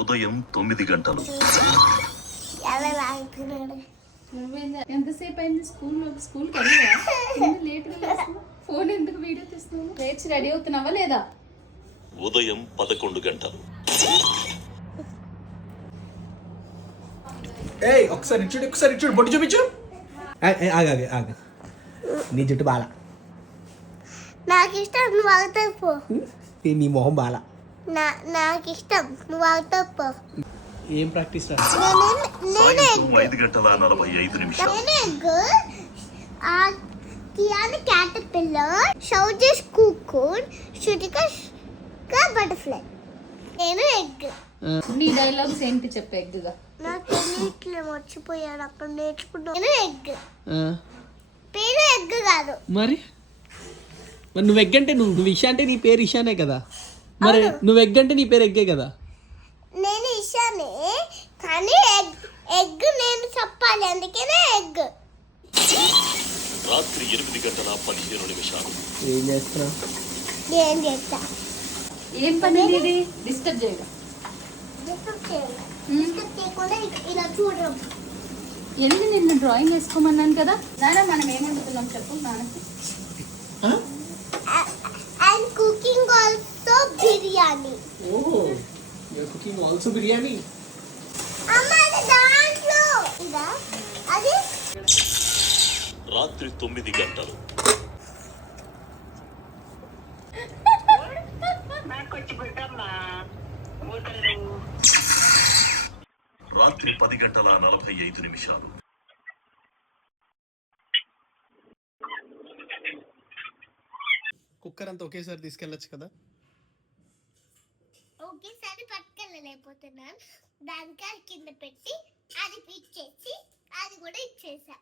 ఉదయం 9 గంటలు. ఎంతసేపు అయింది స్కూల్కి వెళ్ళావా? లేట్గా ఫోన్ ఎందుకు వీడియో తీస్తున్నావు? లేచి రెడీ అవుతున్నావా లేదా? ఉదయం 11 గంటలు. ఒకసారి చూడు బొట్టు చూపించు. ఆగు నీ జుట్టు బాల. నాకు ఇష్టం, నువ్వు అవుతావు పో. నీ మొహం బాల. నాకు ఇష్టం, నువ్వు అవుతావు పో. ఏం ప్రాక్టీస్ రా? 5:45 Tiana caterpillar, Shoulders cocoon, Shutika butterfly. నేను ఎగ్. నీ డైలాగ్స్ ఏంటి చెప్పు ఎగ్గా. నాకు తెలియట్లే, మర్చిపోయాను అక్కడ నేర్చుకున్నాను. నేను ఎగ్. పేరు ఎగ్ కాదు. మరి నువ్వు ఎగ్ అంటే నువ్వు ఇషా అంటే నీ పేరు ఇషానే కదా. మరి నువ్వు ఎగ్ అంటే నీ పేరు ఎగ్గే కదా. నేను ఇషానే కానీ ఎగ్ నేను చెప్పాలి, అందుకనే ఎగ్. రాత్రి 8:15. ఏం చేస్తున్నావు? ఏం చేస్తా? ఏం పని ఇది? డిస్టర్బ్ చేయడం. డిస్టర్బ్ చేయకుండా ఇలా చూడడం. ఎందుకు నిన్ను డ్రాయింగ్ వేసుకోమన్నాను కదా. నాన్న మనం ఏమంటున్నాం చెప్పు నాన్నకి. And cooking also biryani. Oh, you're cooking also biryani. అమ్మ అది దాంట్లో ఇదా అది. రాత్రి 9 గంటలు. రాత్రి 10:45. కుక్కర్ అంతా ఒకేసారి తీసుకెళ్ళచ్చు కదా. ఒకేసారి పట్టుకెళ్ళలేకపోతున్నాను, దానికి కింద పెట్టి అది పిచ్చేసి అది కూడా ఇచ్చేసా.